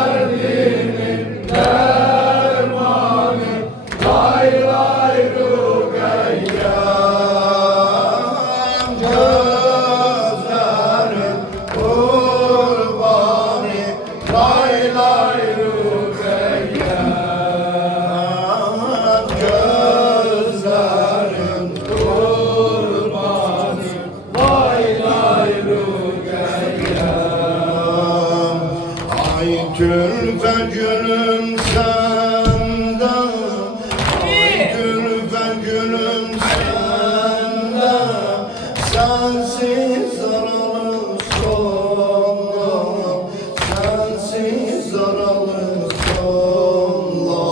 Derdimin dermanı lay lay Rügeyyem. Gözlerin kurbanı lay lay Rügeyyem. Gözlerin kurbanı lay lay Rügeyyem. Ay Türbe gülüm sende, ay Türbe gülüm sende, sensiz zaralı sonla, sensiz zaralı sonla.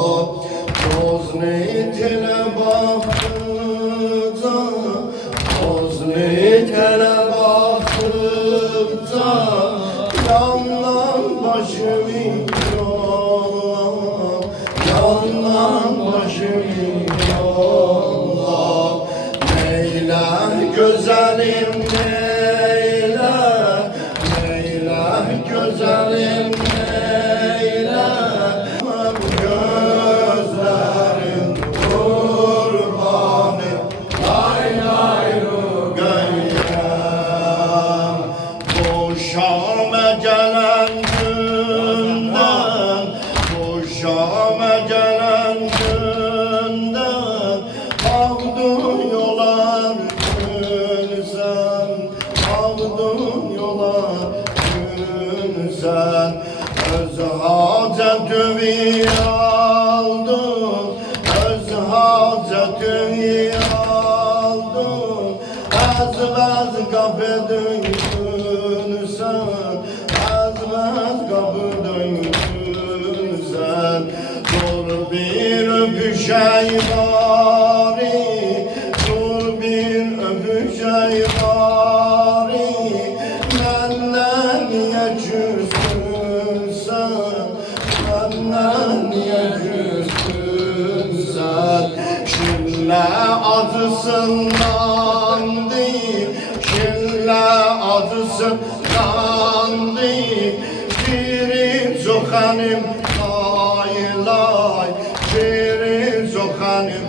Toz neytine baktık da, toz neytine baktık da, yandan başımı yolla, yandan başımı yolla. Neyle güzelim neyle, neyle güzelim neyle. Gözlerin kurbanı lay lay Rügeyyem. Bu Şam'a gelen günden, bu Şam'a gelen günden, aldın yolar gün sen, aldın yolar gün sen. Öz hacetimi aldın, öz hacetimi aldın, ezbez kapıdın sen, ezbez kapıdın sen. Dur bir öpüşey bari, dur bir öpüşey bari, benden niye küstün sen, benden niye küstün sen. Şille adısından değil, şille adısından değil, biri zokanim lay lay, biri zokanim